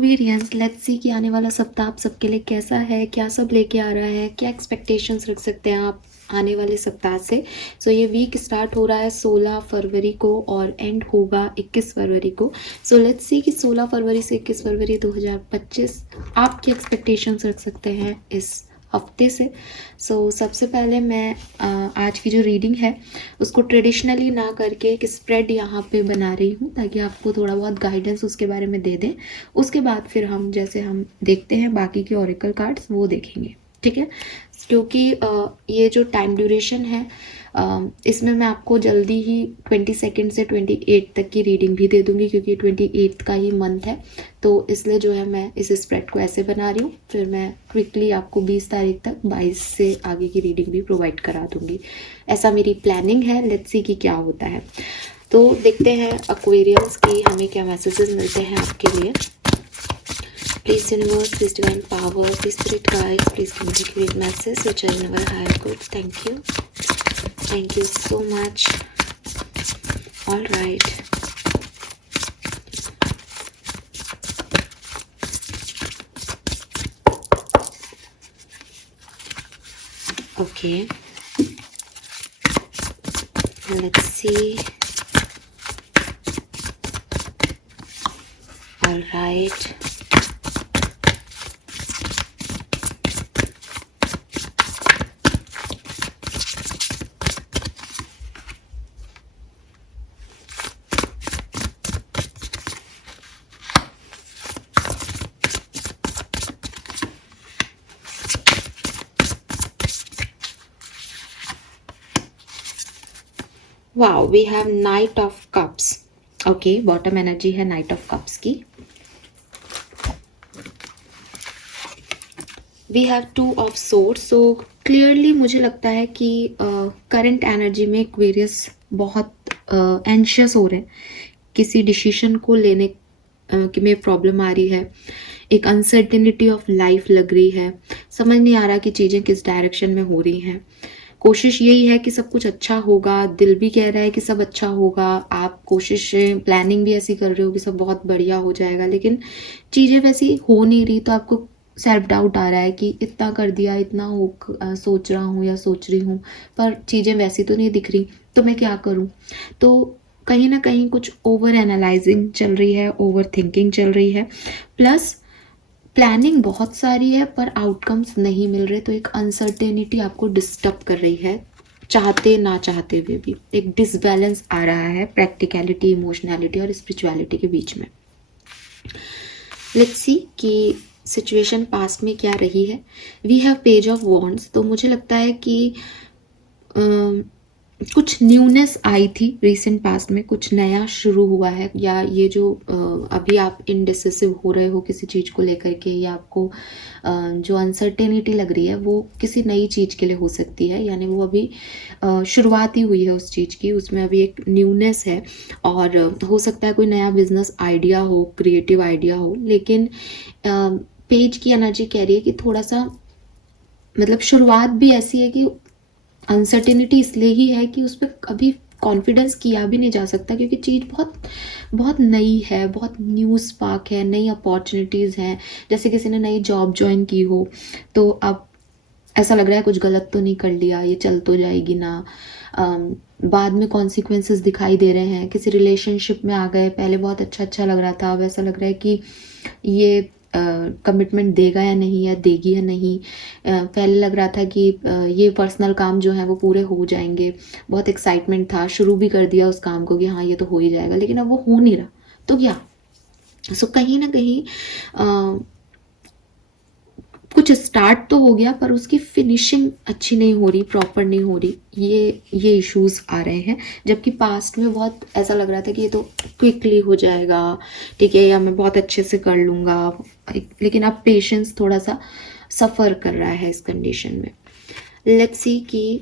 Aquarians, let's see कि आने वाला सप्ताह आप सबके लिए कैसा है, क्या सब लेके आ रहा है, क्या एक्सपेक्टेशंस रख सकते हैं आप आने वाले सप्ताह से। सो ये वीक स्टार्ट हो रहा है 16 फरवरी को और एंड होगा 21 फरवरी को। सो लेट्स सी कि 16 फरवरी से 21 फरवरी 2025 आप एक्सपेक्टेशंस रख सकते हैं इस हफ्ते से। सबसे पहले मैं आज की जो रीडिंग है उसको ट्रेडिशनली ना करके एक स्प्रेड यहाँ पे बना रही हूँ ताकि आपको थोड़ा बहुत गाइडेंस उसके बारे में दे दें। उसके बाद फिर हम हम देखते हैं बाकी के ओरेकल कार्ड्स वो देखेंगे, ठीक है। क्योंकि ये जो टाइम ड्यूरेशन है इसमें मैं आपको जल्दी ही 22 से 28 तक की रीडिंग भी दे दूँगी क्योंकि 28 का ही मंथ है। तो इसलिए जो है मैं इस स्प्रेड को ऐसे बना रही हूँ, फिर मैं क्विकली आपको 20 तारीख तक 22 से आगे की रीडिंग भी प्रोवाइड करा दूँगी। ऐसा मेरी प्लानिंग है, लेट्स सी कि क्या होता है। तो देखते हैं एक्वेरियंस की हमें क्या मैसेजेस मिलते हैं आपके लिए। Please universe, please divine power, please spirit guide, please give me the great message which I never higher good. Thank you. Thank you so much. All right. Okay. Let's see. All right. Wow, we have Knight of Cups. Okay, bottom energy है Knight of Cups की. We have Two of Swords. So clearly मुझे लगता है कि current energy में Aquarius बहुत anxious हो रहे हैं, किसी डिसीजन को लेने में प्रॉब्लम आ रही है, एक अनसर्टेनिटी ऑफ लाइफ लग रही है, समझ नहीं आ रहा कि चीज़ें किस डायरेक्शन में हो रही हैं। कोशिश यही है कि सब कुछ अच्छा होगा, दिल भी कह रहा है कि सब अच्छा होगा, आप कोशिश प्लानिंग भी ऐसी कर रहे हो कि सब बहुत बढ़िया हो जाएगा, लेकिन चीज़ें वैसी हो नहीं रही। तो आपको सेल्फ डाउट आ रहा है कि इतना कर दिया, इतना हो सोच रहा हूँ या सोच रही हूँ, पर चीज़ें वैसी तो नहीं दिख रही, तो मैं क्या करूँ। तो कहीं ना कहीं कुछ ओवर एनालाइजिंग चल रही है, ओवर थिंकिंग चल रही है, प्लस प्लानिंग बहुत सारी है पर आउटकम्स नहीं मिल रहे। तो एक अनसर्टेनिटी आपको डिस्टर्ब कर रही है, चाहते ना चाहते हुए भी एक डिसबैलेंस आ रहा है प्रैक्टिकलिटी, इमोशनैलिटी और स्पिरिचुअलिटी के बीच में। लेट्स सी कि सिचुएशन पास्ट में क्या रही है। We have page of wands. तो मुझे लगता है कि कुछ न्यूनेस आई थी रिसेंट पास्ट में, कुछ नया शुरू हुआ है, या ये जो अभी आप इनडिसिसिव हो रहे हो किसी चीज़ को लेकर के, या आपको जो अनसर्टेनिटी लग रही है वो किसी नई चीज़ के लिए हो सकती है, यानी वो अभी शुरुआत ही हुई है उस चीज़ की, उसमें अभी एक न्यूनेस है। और हो सकता है कोई नया बिजनेस आइडिया हो, क्रिएटिव आइडिया हो, लेकिन पेज की एनर्जी कह रही है कि थोड़ा सा मतलब शुरुआत भी ऐसी है कि अनसर्टेनिटी इसलिए ही है कि उस पर अभी कॉन्फिडेंस किया भी नहीं जा सकता क्योंकि चीज़ बहुत बहुत नई है, बहुत न्यू स्पार्क है, नई अपॉर्चुनिटीज़ हैं। जैसे किसी ने नई जॉब ज्वाइन की हो तो अब ऐसा लग रहा है कुछ गलत तो नहीं कर लिया, ये चल तो जाएगी ना। बाद में कॉन्सिक्वेंसेस दिखाई दे रहे हैं। किसी रिलेशनशिप में आ गए, पहले बहुत अच्छा अच्छा लग रहा था, अब ऐसा लग रहा है कि ये कमिटमेंट देगा या नहीं, या देगी या नहीं। पहले लग रहा था कि ये पर्सनल काम जो है वो पूरे हो जाएंगे, बहुत एक्साइटमेंट था, शुरू भी कर दिया उस काम को कि हाँ ये तो हो ही जाएगा, लेकिन अब वो हो नहीं रहा। तो क्या कहीं ना कहीं कुछ स्टार्ट तो हो गया पर उसकी फिनिशिंग अच्छी नहीं हो रही, प्रॉपर नहीं हो रही, ये इश्यूज आ रहे हैं। जबकि पास्ट में बहुत ऐसा लग रहा था कि ये तो क्विकली हो जाएगा, ठीक है, या मैं बहुत अच्छे से कर लूँगा, लेकिन अब पेशेंस थोड़ा सा सफ़र कर रहा है इस कंडीशन में। लेट्स सी कि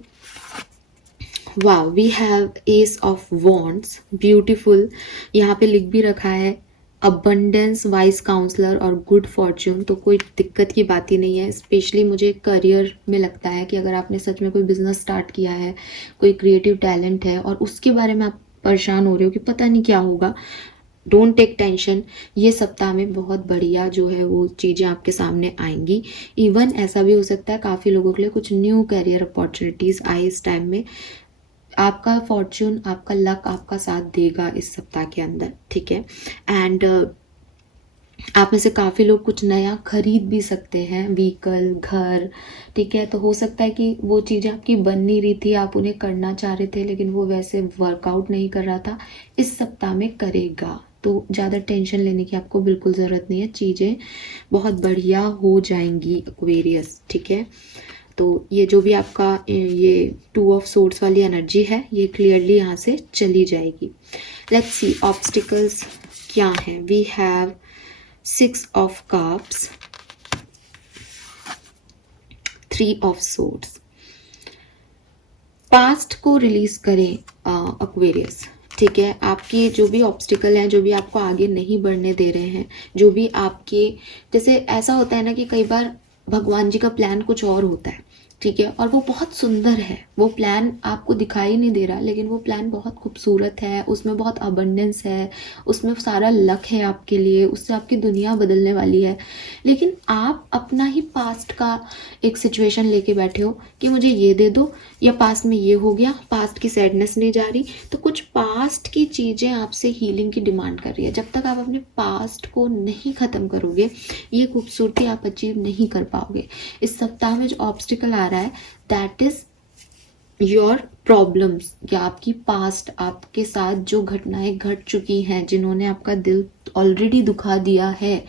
wow, we have ace of wands, beautiful. यहाँ पे लिख भी रखा है अबंडेंस, वाइज काउंसलर और गुड फॉर्च्यून। तो कोई दिक्कत की बात ही नहीं है। स्पेशली मुझे करियर में लगता है कि अगर आपने सच में कोई बिजनेस स्टार्ट किया है, कोई क्रिएटिव टैलेंट है और उसके बारे में आप परेशान हो रहे हो कि पता नहीं क्या होगा, डोंट टेक टेंशन। ये सप्ताह में बहुत बढ़िया जो है वो चीज़ें आपके सामने आएंगी। इवन ऐसा भी हो सकता है काफ़ी लोगों के लिए कुछ न्यू करियर अपॉर्चुनिटीज़ आए इस टाइम में। आपका फॉर्च्यून, आपका लक आपका साथ देगा इस सप्ताह के अंदर, ठीक है। एंड आप में से काफ़ी लोग कुछ नया खरीद भी सकते हैं, व्हीकल, घर, ठीक है। तो हो सकता है कि वो चीज़ें आपकी बन नहीं रही थी, आप उन्हें करना चाह रहे थे लेकिन वो वैसे वर्कआउट नहीं कर रहा था, इस सप्ताह में करेगा। तो ज़्यादा टेंशन लेने की आपको बिल्कुल ज़रूरत नहीं है, चीज़ें बहुत बढ़िया हो जाएंगी एक्वेरियस, ठीक है। तो ये जो भी आपका ये 2 ऑफ सोर्ड्स वाली एनर्जी है ये क्लियरली यहाँ से चली जाएगी। लेट्स सी ऑब्स्टिकल्स क्या हैं। We have 6 of cups, 3 of swords. Past को रिलीज करें एक्वेरियस, ठीक है। आपकी जो भी ऑब्स्टिकल हैं, जो भी आपको आगे नहीं बढ़ने दे रहे हैं, जो भी आपके, जैसे ऐसा होता है ना कि कई बार भगवान जी का प्लान कुछ और होता है, ठीक है, और वो बहुत सुंदर है। वो प्लान आपको दिखाई नहीं दे रहा लेकिन वो प्लान बहुत खूबसूरत है, उसमें बहुत अबंडेंस है, उसमें सारा लक है आपके लिए, उससे आपकी दुनिया बदलने वाली है। लेकिन आप अपना ही पास्ट का एक सिचुएशन लेके बैठे हो कि मुझे ये दे दो, या पास्ट में ये हो गया, पास्ट की सैडनेस नहीं जा रही। तो कुछ पास्ट की चीज़ें आपसे हीलिंग की डिमांड कर रही है। जब तक आप अपने पास्ट को नहीं ख़त्म करोगे ये खूबसूरती आप अचीव नहीं कर पाओगे। इस सप्ताह में जो ऑब्स्टिकल आ रहा है दैट इज़ योर प्रॉब्लम्स, या आपकी पास्ट, आपके साथ जो घटनाएं घट चुकी हैं, जिन्होंने आपका दिल ऑलरेडी दुखा दिया है,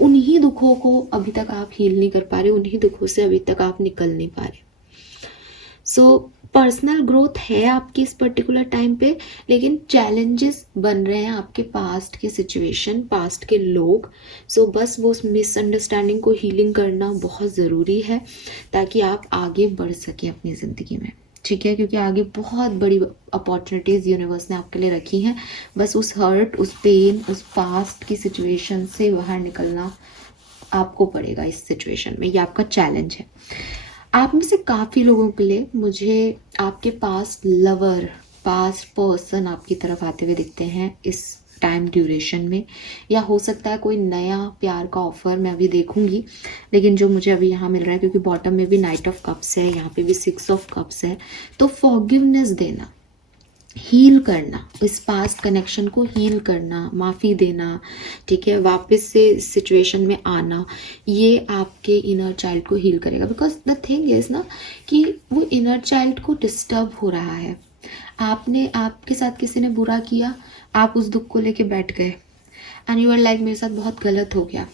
उन्हीं दुखों को अभी तक आप हील नहीं कर पा रहे, उन्हीं दुखों से अभी तक आप निकल नहीं पा रहे। सो पर्सनल ग्रोथ है आपकी इस पर्टिकुलर टाइम पे, लेकिन चैलेंजेस बन रहे हैं आपके पास्ट की सिचुएशन, पास्ट के लोग। सो बस वो मिसअंडरस्टैंडिंग को हीलिंग करना बहुत ज़रूरी है ताकि आप आगे बढ़ सकें अपनी ज़िंदगी में, ठीक है। क्योंकि आगे बहुत बड़ी अपॉर्चुनिटीज़ यूनिवर्स ने आपके लिए रखी हैं। बस उस हर्ट, उस पेन, उस पास्ट की सिचुएशन से बाहर निकलना आपको पड़ेगा इस सिचुएशन में। ये आपका चैलेंज है। आप में से काफ़ी लोगों के लिए मुझे आपके पास लवर, पास पर्सन आपकी तरफ आते हुए दिखते हैं इस टाइम ड्यूरेशन में, या हो सकता है कोई नया प्यार का ऑफर मैं अभी देखूंगी। लेकिन जो मुझे अभी यहाँ मिल रहा है, क्योंकि बॉटम में भी नाइट ऑफ कप्स है, यहाँ पे भी 6 ऑफ कप्स है, तो फॉरगिवनेस देना, हील करना, इस पास्ट कनेक्शन को हील करना, माफ़ी देना, ठीक है, वापस से सिचुएशन में आना, ये आपके इनर चाइल्ड को हील करेगा। बिकॉज द थिंग इज़ ना कि वो इनर चाइल्ड को डिस्टर्ब हो रहा है। आपके साथ किसी ने बुरा किया, आप उस दुख को लेके बैठ गए एंड यू आर लाइक मेरे साथ बहुत गलत हो गया।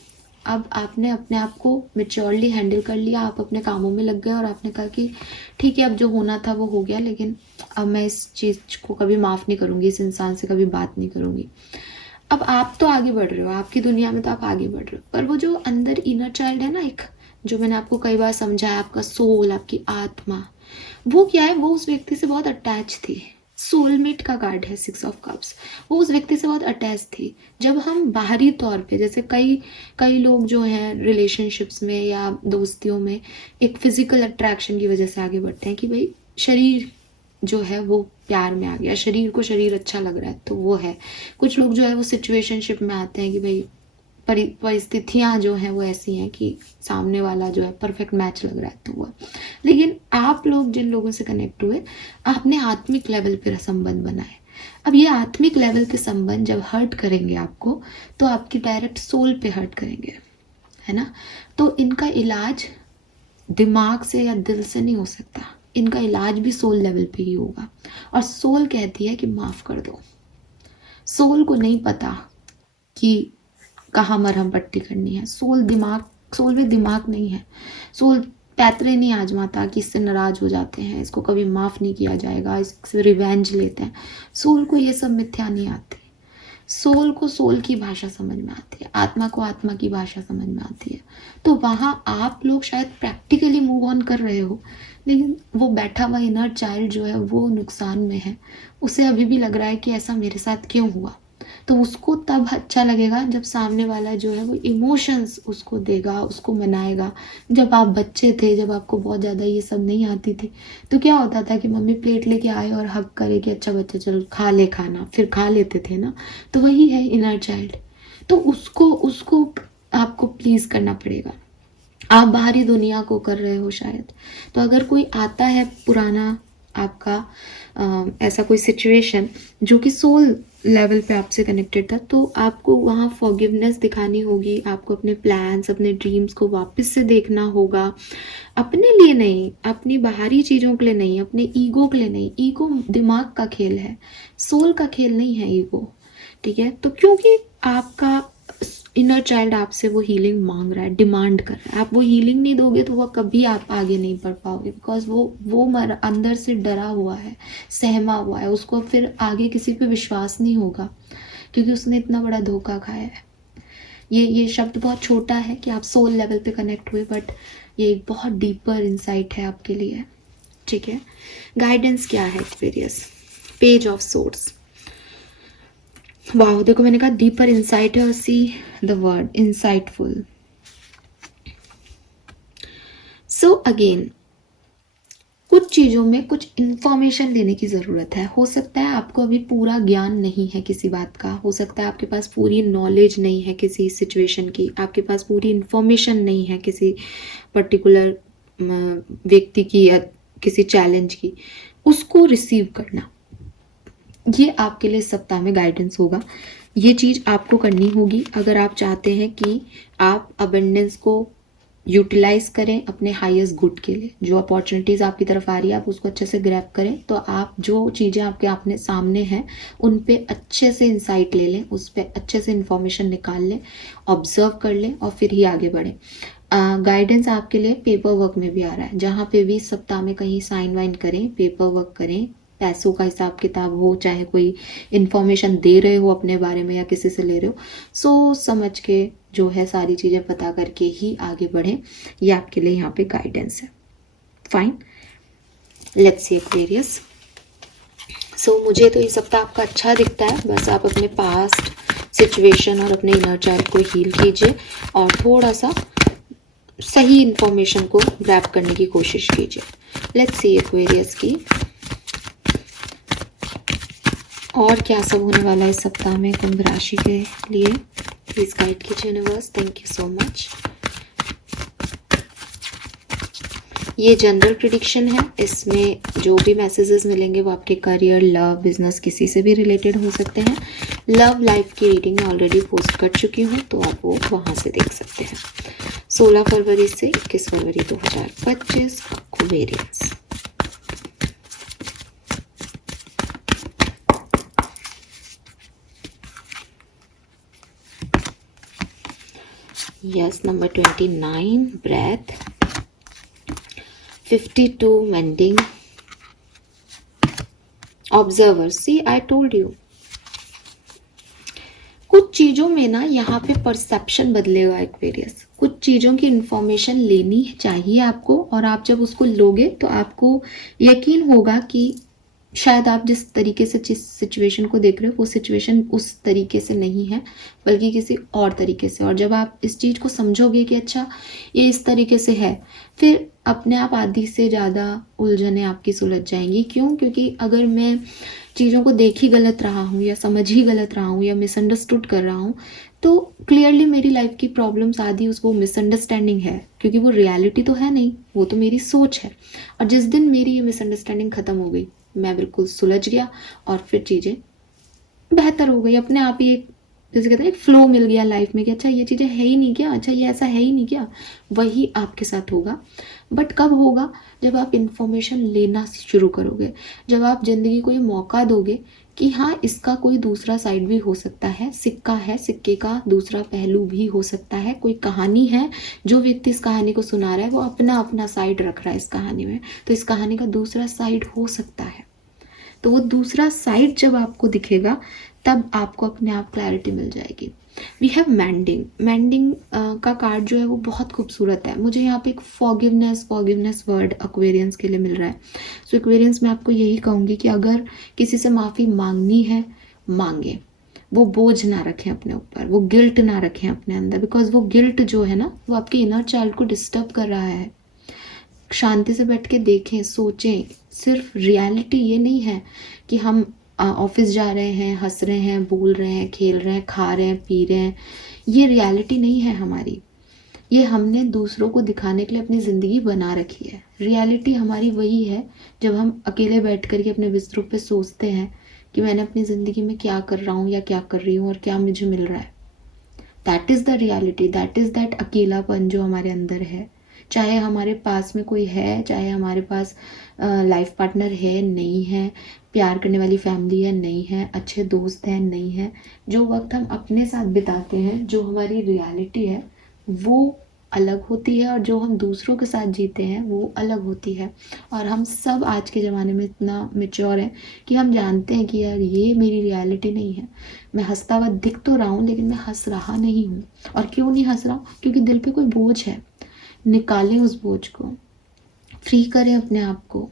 अब आपने अपने आप को मेच्योरली हैंडल कर लिया, आप अपने कामों में लग गए और आपने कहा कि ठीक है अब जो होना था वो हो गया, लेकिन अब मैं इस चीज़ को कभी माफ़ नहीं करूँगी, इस इंसान से कभी बात नहीं करूँगी। अब आप तो आगे बढ़ रहे हो, आपकी दुनिया में तो आप आगे बढ़ रहे हो, पर वो जो अंदर इनर चाइल्ड है ना, एक जो मैंने आपको कई बार समझाया, आपका सोल, आपकी आत्मा, वो क्या है, वो उस व्यक्ति से बहुत अटैच थी। सोलमेट का कार्ड है 6 ऑफ कप्स। वो उस व्यक्ति से बहुत अटैच थी। जब हम बाहरी तौर पे, जैसे कई लोग जो हैं रिलेशनशिप्स में या दोस्तियों में एक फिजिकल अट्रैक्शन की वजह से आगे बढ़ते हैं कि भाई शरीर जो है वो प्यार में आ गया, शरीर को शरीर अच्छा लग रहा है तो वो है। कुछ लोग जो है वो सिचुएशनशिप में आते हैं कि भाई परिस्थितियाँ जो हैं वो ऐसी हैं कि सामने वाला जो है परफेक्ट मैच लग रहा है तो वो। लेकिन आप लोग जिन लोगों से कनेक्ट हुए, आपने आत्मिक लेवल पर संबंध बनाए। अब ये आत्मिक लेवल के संबंध जब हर्ट करेंगे आपको, तो आपकी डायरेक्ट सोल पे हर्ट करेंगे, है ना। तो इनका इलाज दिमाग से या दिल से नहीं हो सकता, इनका इलाज भी सोल लेवल पे ही होगा। और सोल कहती है कि माफ़ कर दो। सोल को नहीं पता कि कहाँ मरहम पट्टी करनी है। सोल में दिमाग नहीं है। सोल पैतरे नहीं आजमाता कि इससे नाराज हो जाते हैं, इसको कभी माफ़ नहीं किया जाएगा, इससे रिवेंज लेते हैं। सोल को ये सब मिथ्या नहीं आती। सोल को सोल की भाषा समझ में आती है, आत्मा को आत्मा की भाषा समझ में आती है। तो वहाँ आप लोग शायद प्रैक्टिकली मूव ऑन कर रहे हो, लेकिन वो बैठा हुआ इनर चाइल्ड जो है वो नुकसान में है। उसे अभी भी लग रहा है कि ऐसा मेरे साथ क्यों हुआ। तो उसको तब अच्छा लगेगा जब सामने वाला जो है वो इमोशंस उसको देगा, उसको मनाएगा। जब आप बच्चे थे, जब आपको बहुत ज़्यादा ये सब नहीं आती थी, तो क्या होता था कि मम्मी प्लेट लेके आए और हक करे कि अच्छा बच्चा चलो खा ले खाना, फिर खा लेते थे ना। तो वही है इनर चाइल्ड। तो उसको उसको आपको प्लीज़ करना पड़ेगा। आप बाहरी दुनिया को कर रहे हो शायद। तो अगर कोई आता है पुराना आपका ऐसा कोई सिचुएशन जो कि सोल लेवल पे आपसे कनेक्टेड था, तो आपको वहाँ फॉरगिवनेस दिखानी होगी। आपको अपने प्लान्स, अपने ड्रीम्स को वापस से देखना होगा। अपने लिए नहीं, अपनी बाहरी चीज़ों के लिए नहीं, अपने ईगो के लिए नहीं। ईगो दिमाग का खेल है, सोल का खेल नहीं है ईगो। ठीक है, तो क्योंकि आपका इनर चाइल्ड आपसे वो हीलिंग मांग रहा है, डिमांड कर रहा है। आप वो हीलिंग नहीं दोगे तो वो कभी आप आगे नहीं बढ़ पाओगे, बिकॉज वो अंदर से डरा हुआ है, सहमा हुआ है। उसको फिर आगे किसी पे विश्वास नहीं होगा, क्योंकि उसने इतना बड़ा धोखा खाया है। ये शब्द बहुत छोटा है कि आप सोल लेवल पे कनेक्ट हुए, बट ये एक बहुत डीपर इंसाइट है आपके लिए। ठीक है, गाइडेंस क्या है एक्सपीरियंस? Page of source. वाह, देखो मैंने कहा डीपर इंसाइट है, और see the word insightful. So again, कुछ चीज़ों में कुछ इन्फॉर्मेशन लेने की ज़रूरत है। हो सकता है आपको अभी पूरा ज्ञान नहीं है किसी बात का, हो सकता है आपके पास पूरी नॉलेज नहीं है किसी सिचुएशन की, आपके पास पूरी इन्फॉर्मेशन नहीं है किसी पर्टिकुलर व्यक्ति की या किसी चैलेंज की। उसको रिसीव करना, ये आपके लिए इस सप्ताह में गाइडेंस होगा। ये चीज़ आपको करनी होगी अगर आप चाहते हैं कि आप अबेंडेंस को यूटिलाइज करें अपने हाईएस्ट गुड के लिए। जो अपॉर्चुनिटीज़ आपकी तरफ आ रही है आप उसको अच्छे से ग्रैब करें। तो आप जो चीज़ें आपके अपने सामने हैं उन पे अच्छे से इंसाइट ले लें, उस पर अच्छे से इंफॉर्मेशन निकाल लें, ऑब्जर्व कर लें और फिर ही आगे बढ़ें। गाइडेंस आपके लिए पेपर वर्क में भी आ रहा है। जहाँ पे भी इस सप्ताह में कहीं साइन वाइन करें, पेपर वर्क करें, पैसों का हिसाब किताब हो, चाहे कोई इन्फॉर्मेशन दे रहे हो अपने बारे में या किसी से ले रहे हो, सोच समझ के जो है सारी चीज़ें पता करके ही आगे बढ़ें। ये आपके लिए यहाँ पे गाइडेंस है। Fine, let's see Aquarius. So मुझे तो ये सप्ताह आपका अच्छा दिखता है। बस आप अपने पास्ट सिचुएशन और अपने इनर चाइल्ड को हील कीजिए और थोड़ा सा सही इन्फॉर्मेशन को ग्रैब करने की कोशिश कीजिए। लेट्स सी एक्वेरियस की और क्या सब होने वाला है इस सप्ताह में कुंभ राशि के लिए। प्लीज गाइड कीजिए universe, thank you so much. ये जनरल प्रिडिक्शन है, इसमें जो भी मैसेजेस मिलेंगे वो आपके करियर, लव, बिजनेस किसी से भी रिलेटेड हो सकते हैं। लव लाइफ की रीडिंग मैं ऑलरेडी पोस्ट कर चुकी हूँ, तो आप वो वहाँ से देख सकते हैं। 16 फरवरी से 21 फरवरी 2025 Aquarius. Yes, number 29, breath. 52, mending. Observer. See, I told you. कुछ चीज़ों में ना यहाँ पे परसेप्शन बदलेगा एक्वेरियस। कुछ चीज़ों की इन्फॉर्मेशन लेनी चाहिए आपको, और आप जब उसको लोगे तो आपको यकीन होगा कि शायद आप जिस तरीके से जिस सिचुएशन को देख रहे हो वो सिचुएशन उस तरीके से नहीं है, बल्कि किसी और तरीके से। और जब आप इस चीज़ को समझोगे कि अच्छा ये इस तरीके से है, फिर अपने आप आधी से ज़्यादा उलझने आपकी सुलझ जाएंगी। क्यों? क्योंकि अगर मैं चीज़ों को देख ही गलत रहा हूँ या समझ ही गलत रहा हूँ या मिसअंडरस्टूड कर रहा हूँ, तो क्लियरली मेरी लाइफ की प्रॉब्लम्स आदि उसको मिसअंडरस्टैंडिंग है, क्योंकि वो रियलिटी तो है नहीं, वो तो मेरी सोच है। और जिस दिन मेरी ये मिसअंडरस्टैंडिंग ख़त्म हो गई, मैं बिल्कुल सुलझ गया और फिर चीज़ें बेहतर हो गई अपने आप ही। एक जैसे कहते हैं एक फ्लो मिल गया लाइफ में कि अच्छा ये चीज़ें है ही नहीं क्या, अच्छा ये ऐसा है ही नहीं क्या। वही आपके साथ होगा, बट कब होगा? जब आप इन्फॉर्मेशन लेना शुरू करोगे, जब आप ज़िंदगी को ये मौका दोगे कि हाँ इसका कोई दूसरा साइड भी हो सकता है, सिक्का है, सिक्के का दूसरा पहलू भी हो सकता है, कोई कहानी है, जो व्यक्ति इस कहानी को सुना रहा है वो अपना अपना साइड रख रहा है इस कहानी में, तो इस कहानी का दूसरा साइड हो सकता है। तो वो दूसरा साइड जब आपको दिखेगा तब आपको अपने आप क्लैरिटी मिल जाएगी। We have मैंडिंग। मैंडिंग का कार्ड जो है वो बहुत खूबसूरत है। मुझे यहाँ पे एक फॉरगिवनेस वर्ड एक्वेरियंस के लिए मिल रहा है। एक्वेरियंस मैं आपको यही कहूँगी कि अगर किसी से माफ़ी मांगनी है, मांगे। वो बोझ ना रखें अपने ऊपर, वो गिल्ट ना रखें अपने अंदर, बिकॉज वो गिल्ट जो है ना वो आपके इनर चाइल्ड को डिस्टर्ब कर रहा है। शांति से बैठ के देखें, सोचें। सिर्फ रियलिटी ये नहीं है कि हम ऑफिस जा रहे हैं, हंस रहे हैं, बोल रहे हैं, खेल रहे हैं, खा रहे हैं, पी रहे हैं, ये रियलिटी नहीं है हमारी। ये हमने दूसरों को दिखाने के लिए अपनी ज़िंदगी बना रखी है। रियलिटी हमारी वही है जब हम अकेले बैठ कर के अपने बिस्तरों पे सोचते हैं कि मैंने अपनी ज़िंदगी में क्या कर रहा हूँ या क्या कर रही हूँ और क्या मुझे मिल रहा है। That is the reality, that is that अकेलापन जो हमारे अंदर है। चाहे हमारे पास में कोई है, चाहे हमारे पास लाइफ पार्टनर है, नहीं है, प्यार करने वाली फैमिली है, नहीं है, अच्छे दोस्त हैं, नहीं है, जो वक्त हम अपने साथ बिताते हैं, जो हमारी रियलिटी है वो अलग होती है, और जो हम दूसरों के साथ जीते हैं वो अलग होती है। और हम सब आज के ज़माने में इतना मेच्योर हैं कि हम जानते हैं कि यार ये मेरी रियलिटी नहीं है। मैं हंसता हुआ दिख तो रहा हूँ लेकिन मैं हंस रहा नहीं हूँ। और क्यों नहीं हंस रहा हूँ? क्योंकि दिल पे कोई बोझ है। निकालें उस बोझ को, फ्री करें अपने आप को,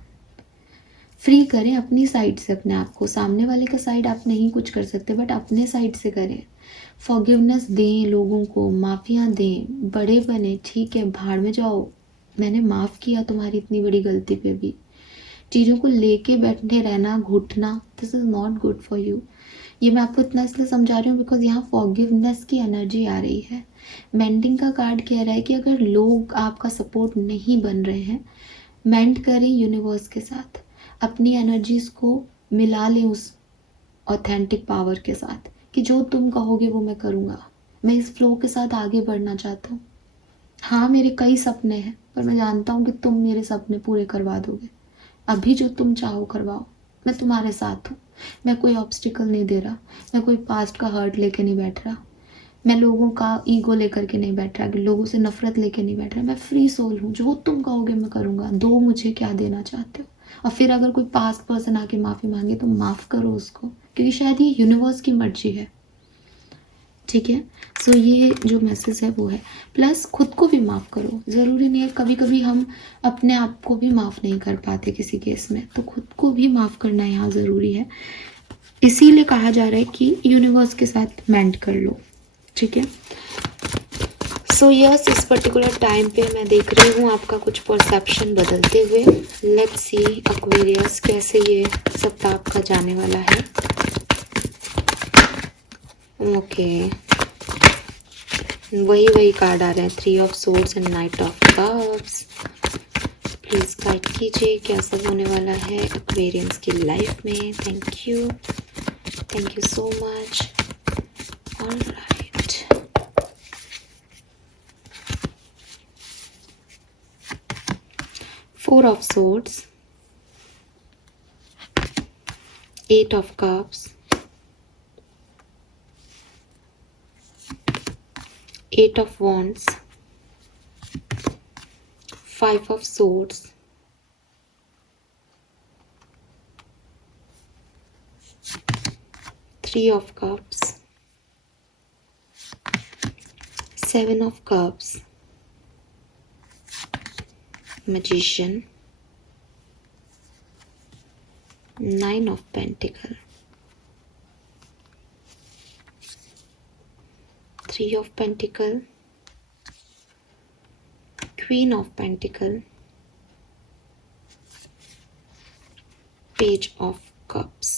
फ्री करें अपनी साइड से अपने आप को। सामने वाले का साइड आप नहीं कुछ कर सकते, बट अपने साइड से करें। फॉरगिवनेस दें लोगों को, माफ़ियाँ दें, बड़े बने, ठीक है भाड़ में जाओ, मैंने माफ़ किया तुम्हारी इतनी बड़ी गलती पे भी। चीज़ों को लेके बैठे रहना, घुटना, this is not good for you. ये मैं आपको इतना इसलिए समझा रही हूँ बिकॉज यहाँ फॉरगिवनेस की एनर्जी आ रही है। मेंडिंग का कार्ड कह रहा है कि अगर लोग आपका सपोर्ट नहीं बन रहे हैं, मेंड करें यूनिवर्स के साथ, अपनी एनर्जीज को मिला लें उस ऑथेंटिक पावर के साथ कि जो तुम कहोगे वो मैं करूँगा। मैं इस फ्लो के साथ आगे बढ़ना चाहता हूँ। हाँ, मेरे कई सपने हैं, पर मैं जानता हूँ कि तुम मेरे सपने पूरे करवा दोगे। अभी जो तुम चाहो करवाओ, मैं तुम्हारे साथ हूँ। मैं कोई ऑब्स्टिकल नहीं दे रहा, मैं कोई पास्ट का हर्ट लेके नहीं बैठ रहा, मैं लोगों का ईगो लेकर के नहीं बैठ रहा, कि लोगों से नफरत लेके नहीं बैठ रहा। मैं फ्री सोल हूँ, जो तुम कहोगे मैं करूँगा। दो मुझे क्या देना चाहते हो। और फिर अगर कोई पास्ट पर्सन आके माफ़ी मांगे तो माफ़ करो उसको, क्योंकि शायद ये यूनिवर्स की मर्जी है। ठीक है, सो ये जो मैसेज है वो है। प्लस खुद को भी माफ़ करो। ज़रूरी नहीं है, कभी कभी हम अपने आप को भी माफ़ नहीं कर पाते किसी केस में, तो खुद को भी माफ़ करना यहाँ ज़रूरी है। इसीलिए कहा जा रहा है कि यूनिवर्स के साथ मेंट कर लो। ठीक है, सो यस, इस पर्टिकुलर टाइम पे मैं देख रही हूँ आपका कुछ परसेप्शन बदलते हुए। लेट्स सी एक्वेरियस कैसे ये सप्ताह आपका जाने वाला है। ओके, वही कार्ड आ रहे हैं, 3 of swords and night of cups. Please guide कीजिए क्या सब होने वाला है एक्वेरियंस की लाइफ में। Thank you so much. Alright, 4 of swords, 8 of cups, 8 of wands, 5 of swords, 3 of cups, 7 of cups, magician, 9 of pentacle, 3 of pentacle, queen of pentacle, page of cups,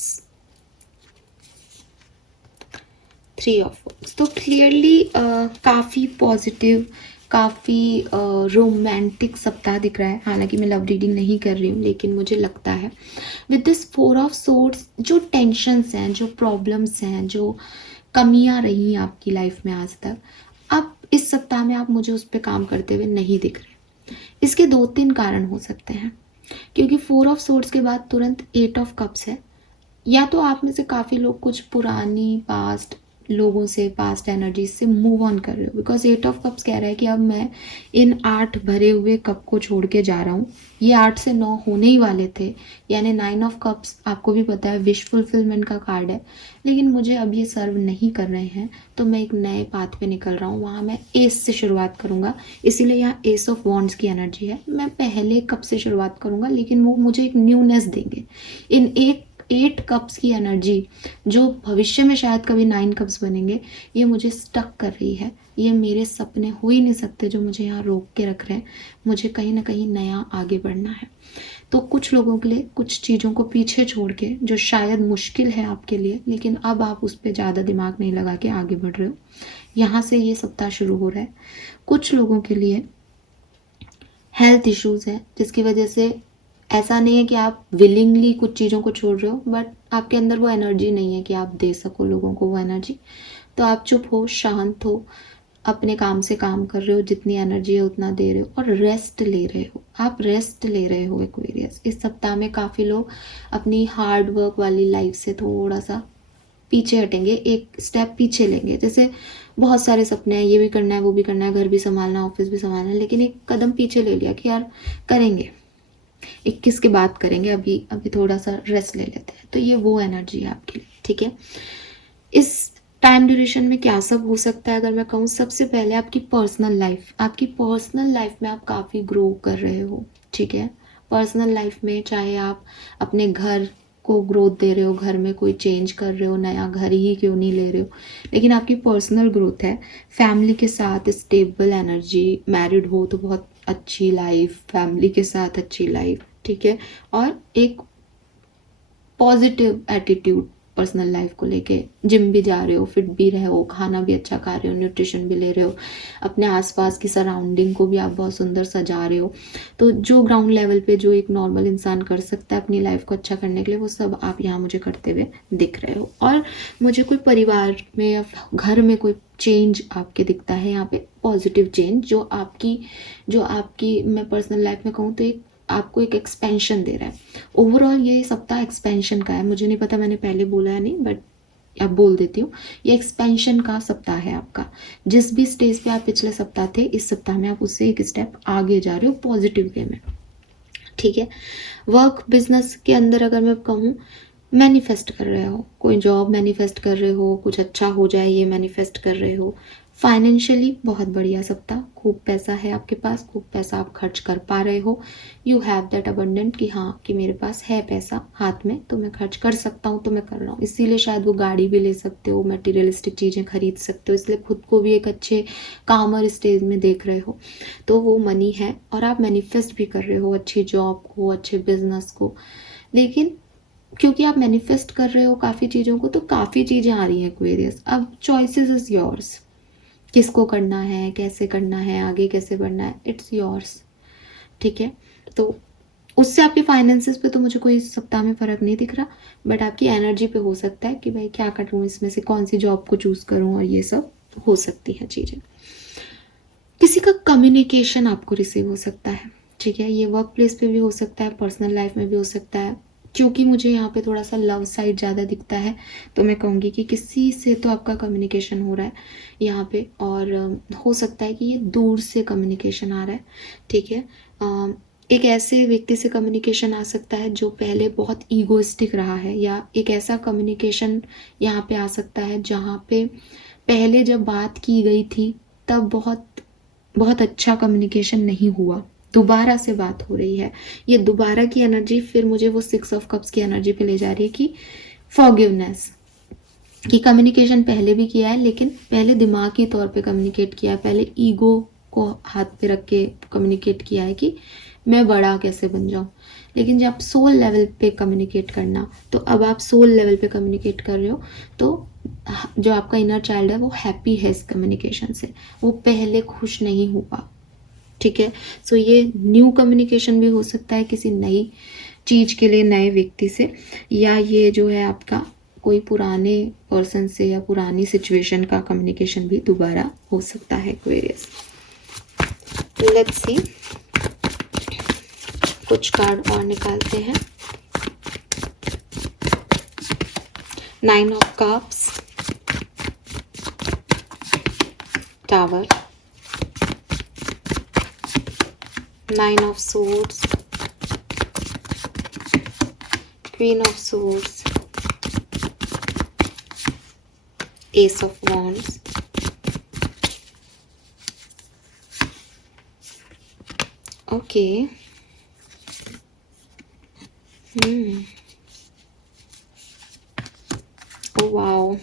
3 of wands। तो clearly काफ़ी positive, काफ़ी romantic सप्ताह दिख रहा है। हालांकि मैं love reading नहीं कर रही हूँ, लेकिन मुझे लगता है विद दिस 4 ऑफ सोर्ड्स, जो टेंशन्स हैं, जो प्रॉब्लम्स हैं, जो कमियां रही आपकी लाइफ में आज तक, अब इस सप्ताह में आप मुझे उस पर काम करते हुए नहीं दिख रहे। इसके 2-3 कारण हो सकते हैं, क्योंकि 4 ऑफ सोर्ड्स के बाद तुरंत 8 ऑफ कप्स है। या तो आप में से काफ़ी लोग कुछ पुरानी पास्ट लोगों से, पास्ट एनर्जी से मूव ऑन कर रहे हो, बिकॉज 8 ऑफ कप्स कह रहा है कि अब मैं इन 8 भरे हुए कप को छोड़ के जा रहा हूँ। ये 8 से 9 होने ही वाले थे, यानी 9 ऑफ कप्स आपको भी पता है विश फुलफिलमेंट का कार्ड है। लेकिन मुझे अब ये सर्व नहीं कर रहे हैं, तो मैं एक नए पाथ पे निकल रहा हूँ, वहाँ मैं एस से शुरुआत करूँगा। इसीलिए यहाँ एस ऑफ वॉन्ड्स की एनर्जी है। मैं पहले कप से शुरुआत करूँगा, लेकिन वो मुझे एक न्यूनेस देंगे। इन 8 8 कप्स की एनर्जी जो भविष्य में शायद कभी 9 कप्स बनेंगे, ये मुझे स्टक कर रही है। ये मेरे सपने हो ही नहीं सकते जो मुझे यहाँ रोक के रख रहे हैं। मुझे कहीं ना कहीं नया आगे बढ़ना है। तो कुछ लोगों के लिए कुछ चीज़ों को पीछे छोड़ के, जो शायद मुश्किल है आपके लिए, लेकिन अब आप उस पर ज़्यादा दिमाग नहीं लगा के आगे बढ़ रहे हो, यहाँ से ये सप्ताह शुरू हो रहा है। कुछ लोगों के लिए हेल्थ इश्यूज है, जिसकी वजह से ऐसा नहीं है कि आप विलिंगली कुछ चीज़ों को छोड़ रहे हो, बट आपके अंदर वो एनर्जी नहीं है कि आप दे सको लोगों को वो एनर्जी। तो आप चुप हो, शांत हो, अपने काम से काम कर रहे हो, जितनी एनर्जी है उतना दे रहे हो और रेस्ट ले रहे हो। आप रेस्ट ले रहे हो एक्वेरियस। इस सप्ताह में काफ़ी लोग अपनी हार्ड वर्क वाली लाइफ से थोड़ा सा पीछे हटेंगे, एक स्टेप पीछे लेंगे। जैसे बहुत सारे सपने हैं, ये भी करना है, वो भी करना है, घर भी संभालना, ऑफिस भी संभालना है, लेकिन एक कदम पीछे ले लिया कि यार करेंगे, 21 के बाद करेंगे, अभी अभी थोड़ा सा रेस्ट ले लेते हैं। तो ये वो एनर्जी है आपके लिए, ठीक है। इस टाइम ड्यूरेशन में क्या सब हो सकता है अगर मैं कहूँ, सबसे पहले आपकी पर्सनल लाइफ। आपकी पर्सनल लाइफ में आप काफ़ी ग्रो कर रहे हो, ठीक है। पर्सनल लाइफ में चाहे आप अपने घर को ग्रोथ दे रहे हो, घर में कोई चेंज कर रहे हो, नया घर ही क्यों नहीं ले रहे हो, लेकिन आपकी पर्सनल ग्रोथ है। फैमिली के साथ स्टेबल एनर्जी, मैरिड हो तो बहुत अच्छी लाइफ, फैमिली के साथ अच्छी लाइफ, ठीक है। और एक पॉजिटिव एटीट्यूड पर्सनल लाइफ को लेके, जिम भी जा रहे हो, फिट भी रहे हो, खाना भी अच्छा खा रहे हो, न्यूट्रिशन भी ले रहे हो, अपने आसपास की सराउंडिंग को भी आप बहुत सुंदर सजा रहे हो। तो जो ग्राउंड लेवल पे जो एक नॉर्मल इंसान कर सकता है अपनी लाइफ को अच्छा करने के लिए, वो सब आप यहाँ मुझे करते हुए दिख रहे हो। और मुझे कोई परिवार में या घर में कोई चेंज आपके दिखता है यहाँ पे, पॉजिटिव चेंज, जो आपकी मैं पर्सनल लाइफ में कहूँ तो एक आपको एक एक्सपेंशन दे रहा है। ओवरऑल ये सप्ताह एक्सपेंशन का है। मुझे नहीं पता मैंने पहले बोला है नहीं, बट अब बोल देती हूँ, ये एक्सपेंशन का सप्ताह है आपका। जिस भी स्टेज पे आप पिछले सप्ताह थे, इस सप्ताह में आप उससे एक स्टेप आगे जा रहे हो पॉजिटिव वे में, ठीक है। वर्क बिजनेस के अंदर अगर मैं कहूँ, मैनिफेस्ट कर रहे हो, कोई जॉब मैनिफेस्ट कर रहे हो, कुछ अच्छा हो जाए ये मैनिफेस्ट कर रहे हो। फाइनेंशियली बहुत बढ़िया सप्ताह, खूब पैसा है आपके पास, खूब पैसा आप खर्च कर पा रहे हो। यू हैव दैट अबंडेंट कि हाँ कि मेरे पास है पैसा हाथ में, तो मैं खर्च कर सकता हूँ, तो मैं कर रहा हूँ। इसीलिए शायद वो गाड़ी भी ले सकते हो, मटेरियलिस्टिक चीज़ें खरीद सकते हो, इसलिए खुद को भी एक अच्छे कामर स्टेज में देख रहे हो। तो वो मनी है और आप मैनिफेस्ट भी कर रहे हो अच्छी जॉब को, अच्छे बिजनेस को। लेकिन क्योंकि आप मैनिफेस्ट कर रहे हो काफ़ी चीज़ों को, तो काफ़ी चीज़ें आ रही हैं एक्वेरियस। अब चॉइसेस इज़ योर्स, किसको करना है, कैसे करना है, आगे कैसे बढ़ना है, इट्स योर्स, ठीक है। तो उससे आपके फाइनेंसेस पे तो मुझे कोई इस सप्ताह में फ़र्क नहीं दिख रहा, बट आपकी एनर्जी पे हो सकता है कि भाई क्या करूँ, इसमें से कौन सी जॉब को चूज़ करूँ, और ये सब हो सकती है चीज़ें। किसी का कम्युनिकेशन आपको रिसीव हो सकता है, ठीक है। ये वर्क प्लेस पे भी हो सकता है, पर्सनल लाइफ में भी हो सकता है। क्योंकि मुझे यहाँ पे थोड़ा सा लव साइड ज़्यादा दिखता है, तो मैं कहूँगी कि किसी से तो आपका कम्युनिकेशन हो रहा है यहाँ पे। और हो सकता है कि ये दूर से कम्युनिकेशन आ रहा है, ठीक है। एक ऐसे व्यक्ति से कम्युनिकेशन आ सकता है जो पहले बहुत ईगोइस्टिक रहा है, या एक ऐसा कम्युनिकेशन यहाँ पे आ सकता है जहाँ पे पहले जब बात की गई थी तब बहुत बहुत अच्छा कम्युनिकेशन नहीं हुआ, दोबारा से बात हो रही है। ये दोबारा की एनर्जी फिर मुझे वो 6 ऑफ कप्स की एनर्जी पे ले जा रही है कि फॉरगिवनेस, कि कम्युनिकेशन पहले भी किया है, लेकिन पहले दिमागी तौर पे कम्युनिकेट किया है, पहले ईगो को हाथ पे रख के कम्युनिकेट किया है कि मैं बड़ा कैसे बन जाऊँ। लेकिन जब सोल लेवल पे कम्युनिकेट करना, तो अब आप सोल लेवल पे कम्युनिकेट कर रहे हो, तो जो आपका इनर चाइल्ड है वो हैप्पी है इस कम्युनिकेशन से, वो पहले खुश नहीं हुआ, ठीक है। सो ये न्यू कम्युनिकेशन भी हो सकता है किसी नई चीज़ के लिए, नए व्यक्ति से, या ये जो है आपका कोई पुराने पर्सन से या पुरानी सिचुएशन का कम्युनिकेशन भी दोबारा हो सकता है एक्वेरियस। लेट्स सी, कुछ कार्ड और निकालते हैं। 9 of cups, tower, 9 of swords, Queen of swords, Ace of wands, okay. Wow,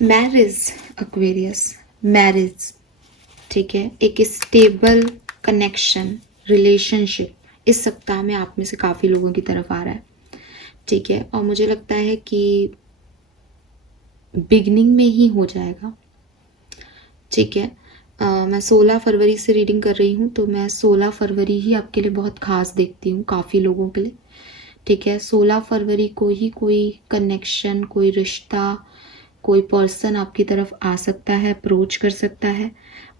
marriage Aquarius, marriage, ठीक है, एक स्टेबल कनेक्शन, रिलेशनशिप इस सप्ताह में आप में से काफ़ी लोगों की तरफ आ रहा है, ठीक है। और मुझे लगता है कि बिगनिंग में ही हो जाएगा, ठीक है। मैं 16 फरवरी से रीडिंग कर रही हूँ, तो मैं 16 फरवरी ही आपके लिए बहुत खास देखती हूँ काफ़ी लोगों के लिए, ठीक है। 16 फरवरी को ही कोई कनेक्शन, कोई रिश्ता, कोई पर्सन आपकी तरफ आ सकता है, अप्रोच कर सकता है।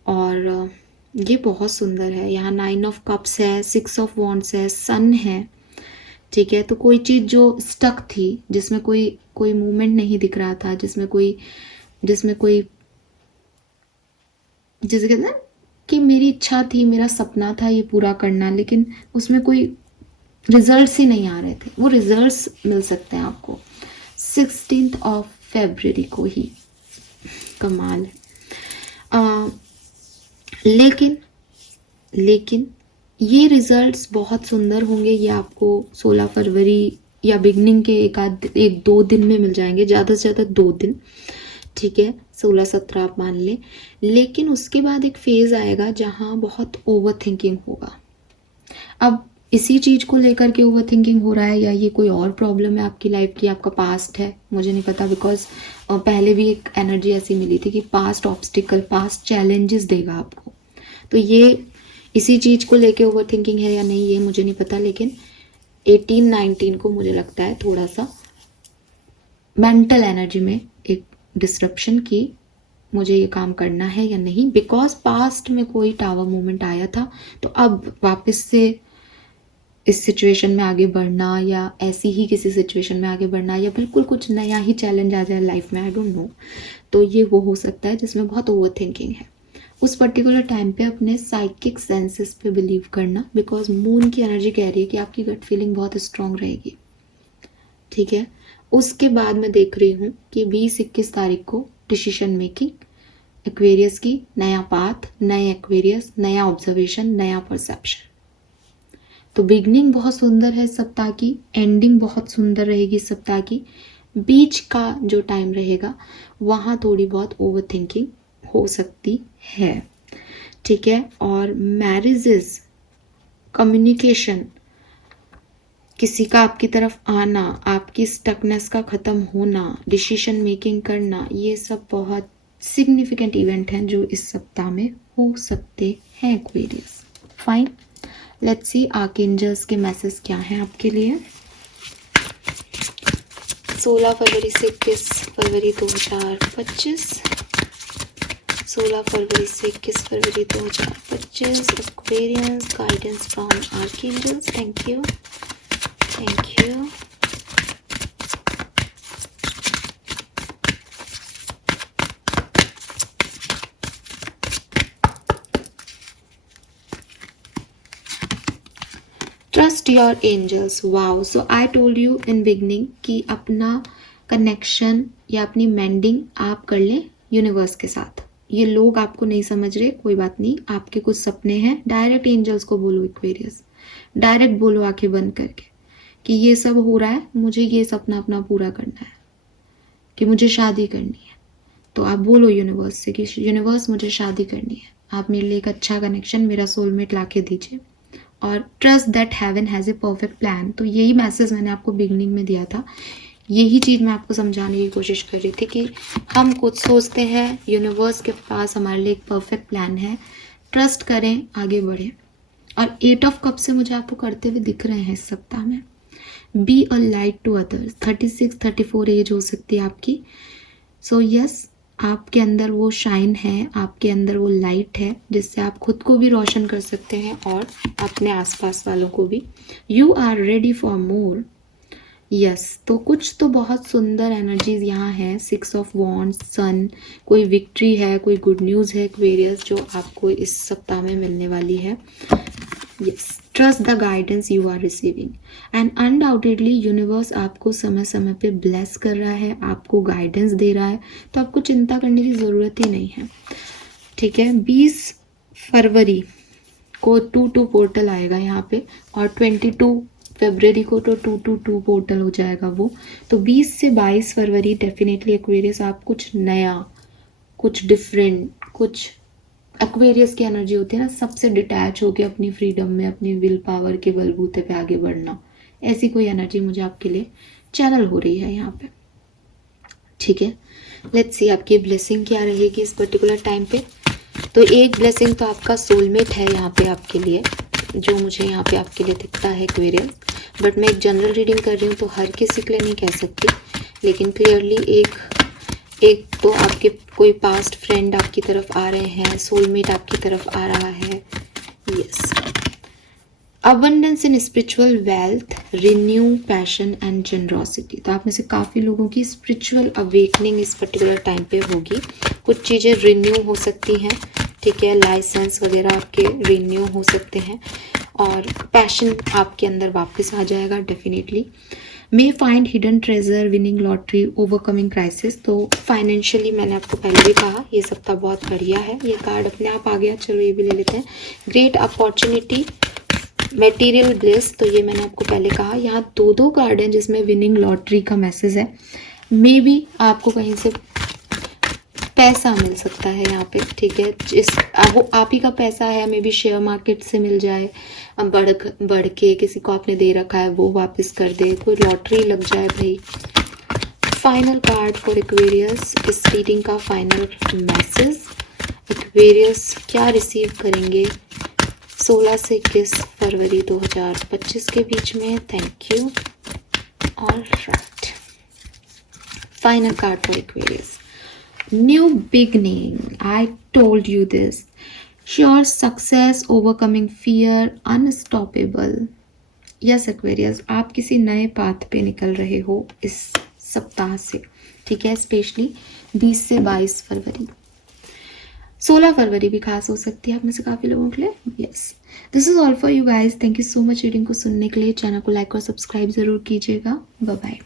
और ये बहुत सुंदर है। यहाँ 9 ऑफ कप्स है, 6 ऑफ वॉन्ड्स है, सन है, ठीक है। तो कोई चीज़ जो स्टक थी, जिसमें कोई मूवमेंट नहीं दिख रहा था, जिसे कहते हैं कि मेरी इच्छा थी, मेरा सपना था ये पूरा करना, लेकिन उसमें कोई रिजल्ट्स ही नहीं आ रहे थे, वो रिजल्ट्स मिल सकते हैं आपको 16 ऑफ फरवरी को ही। कमाल है। लेकिन ये रिजल्ट्स बहुत सुंदर होंगे, ये आपको 16 फरवरी या बिगनिंग के एक दो दिन में मिल जाएंगे, ज़्यादा से ज़्यादा 2 दिन, ठीक है। 16-17 आप मान लें। लेकिन उसके बाद एक फेज़ आएगा जहाँ बहुत ओवर थिंकिंग होगा। अब इसी चीज़ को लेकर के ओवर थिंकिंग हो रहा है, या ये कोई और प्रॉब्लम है आपकी लाइफ की, आपका पास्ट है, मुझे नहीं पता। बिकॉज पहले भी एक एनर्जी ऐसी मिली थी कि पास्ट ऑब्स्टिकल, पास्ट चैलेंजेस देगा आपको। तो ये इसी चीज़ को लेके ओवर थिंकिंग है या नहीं, ये मुझे नहीं पता। लेकिन 18-19 को मुझे लगता है थोड़ा सा मेंटल एनर्जी में एक डिसरप्शन की मुझे ये काम करना है या नहीं। बिकॉज पास्ट में कोई टावर मूवमेंट आया था, तो अब वापस से इस सिचुएशन में आगे बढ़ना, या ऐसी ही किसी सिचुएशन में आगे बढ़ना, या बिल्कुल कुछ नया ही चैलेंज आ जाए लाइफ में, आई डोंट नो। तो ये वो हो सकता है जिसमें बहुत ओवर थिंकिंग है। उस पर्टिकुलर टाइम पे अपने साइकिक सेंसेस पे बिलीव करना, बिकॉज मून की एनर्जी कह रही है कि आपकी गट फीलिंग बहुत स्ट्रांग रहेगी, ठीक है। उसके बाद मैं देख रही हूँ कि 20-21 तारीख को डिसीजन मेकिंग एक्वेरियस की, नया पाथ, नए एक्वेरियस, नया ऑब्जर्वेशन, नया परसेप्शन। तो बिगनिंग बहुत सुंदर है इस सप्ताह की, एंडिंग बहुत सुंदर रहेगी इस सप्ताह की। बीच का जो टाइम रहेगा वहाँ थोड़ी बहुत ओवर थिंकिंग हो सकती है, ठीक है। और मैरिजेस, कम्युनिकेशन, किसी का आपकी तरफ आना, आपकी स्टकनेस का ख़त्म होना, डिसीजन मेकिंग करना, ये सब बहुत सिग्निफिकेंट इवेंट हैं जो इस सप्ताह में हो सकते हैं Aquarius. Fine, let's C archangels के मैसेज क्या हैं आपके लिए। 16 फरवरी से 21 फरवरी 2025, 16 फरवरी से 21 फरवरी 2025 Aquarians guidance from archangels. Thank you. Trust your angels. Wow, so I told you in beginning कि अपना कनेक्शन या अपनी मेंडिंग आप कर लें यूनिवर्स के साथ। ये लोग आपको नहीं समझ रहे, कोई बात नहीं, आपके कुछ सपने हैं, डायरेक्ट एंजल्स को बोलो एक्वेरियस, डायरेक्ट बोलो आंखें बंद करके कि ये सब हो रहा है, मुझे ये सपना अपना पूरा करना है, कि मुझे शादी करनी है। तो आप बोलो यूनिवर्स से कि यूनिवर्स मुझे शादी करनी है, आप मेरे लिए एक अच्छा कनेक्शन, मेरा सोलमेट ला के दीजिए। और trust that heaven has a perfect plan. तो यही मैसेज मैंने आपको बिगनिंग में दिया था, यही चीज़ मैं आपको समझाने की कोशिश कर रही थी कि हम कुछ सोचते हैं, यूनिवर्स के पास हमारे लिए एक परफेक्ट प्लान है, ट्रस्ट करें, आगे बढ़ें। और 8 ऑफ कप से मुझे आपको करते हुए दिख रहे हैं इस सप्ताह में। Be a light to others. 36-34 age हो सकती है आपकी। सो यस, आपके अंदर वो शाइन है, आपके अंदर वो लाइट है, जिससे आप खुद को भी रोशन कर सकते हैं और अपने आसपास वालों को भी। You are ready for more. Yes, तो कुछ तो बहुत सुंदर एनर्जीज यहाँ है। 6 ऑफ वॉन्ड्स, सन, कोई विक्ट्री है, कोई गुड न्यूज़ है एक्वेरियस जो आपको इस सप्ताह में मिलने वाली है। Yes, trust the guidance you are receiving and undoubtedly universe आपको समय समय पे ब्लेस कर रहा है, आपको गाइडेंस दे रहा है, तो आपको चिंता करने की ज़रूरत ही नहीं है। ठीक है, 20 फरवरी को 2-2 पोर्टल आएगा यहाँ पे और 22 फरवरी को तो 2-2 पोर्टल हो जाएगा वो। तो 20 से 22 फरवरी डेफिनेटली एक्वेरियस आप कुछ नया, कुछ डिफरेंट, कुछ एक्वेरियस की एनर्जी होती है ना, सबसे डिटैच होकर अपनी फ्रीडम में, अपनी विल पावर के बलबूते पे आगे बढ़ना, ऐसी कोई एनर्जी मुझे आपके लिए चैनल हो रही है यहाँ पे। ठीक है, लेट्स सी आपकी ब्लेसिंग क्या रहेगी इस पर्टिकुलर टाइम पे। तो एक ब्लेसिंग तो आपका सोलमेट है यहाँ पे आपके लिए, जो मुझे यहाँ पे आपके लिए दिखता है एक्वेरियस, बट मैं एक जनरल रीडिंग कर रही हूँ तो हर किसी के लिए नहीं कह सकती, लेकिन क्लियरली एक तो आपके कोई पास्ट फ्रेंड आपकी तरफ आ रहे हैं, सोलमेट आपकी तरफ आ रहा है। Yes, abundance in spiritual wealth, renew passion and generosity. तो आप में से काफ़ी लोगों की स्पिरिचुअल अवेकनिंग इस पर्टिकुलर टाइम पे होगी। कुछ चीज़ें रिन्यू हो सकती हैं, ठीक है, लाइसेंस वगैरह आपके रिन्यू हो सकते हैं और पैशन आपके अंदर वापस आ जाएगा definitely. May find hidden treasure, winning lottery, overcoming crisis. तो फाइनेंशियली मैंने आपको पहले भी कहा ये सप्ताह बहुत बढ़िया है, ये कार्ड अपने आप आ गया, चलो ये भी ले लेते हैं। ग्रेट अपॉर्चुनिटी, मटेरियल ब्लिस, तो ये मैंने आपको पहले कहा। यहाँ 2 कार्ड हैं जिसमें विनिंग लॉटरी का मैसेज है। मे बी आपको कहीं से पैसा मिल सकता है यहाँ पे, ठीक है, वो आप ही का पैसा है, मे बी शेयर मार्केट से मिल जाए, बढ़ के किसी को आपने दे रखा है वो वापस कर दे, कोई लॉटरी लग जाए भाई। फाइनल कार्ड फॉर एक्वेरियस, इस रीडिंग का फाइनल मैसेज एक्वेरियस क्या रिसीव करेंगे 16 से 21 फरवरी 2025 के बीच में। Thank you. Alright, final card for Aquarius, new beginning, I told you this, sure success, overcoming fear, unstoppable. Yes Aquarius, आप किसी नए पाथ पे निकल रहे हो इस सप्ताह से, ठीक है, स्पेशली 20 से 22 फरवरी, 16 फरवरी भी खास हो सकती है आप में से काफ़ी लोगों के लिए। Yes, this is all for you guys. Thank you so much reading को सुनने के लिए। चैनल को लाइक और सब्सक्राइब ज़रूर कीजिएगा। Bye bye.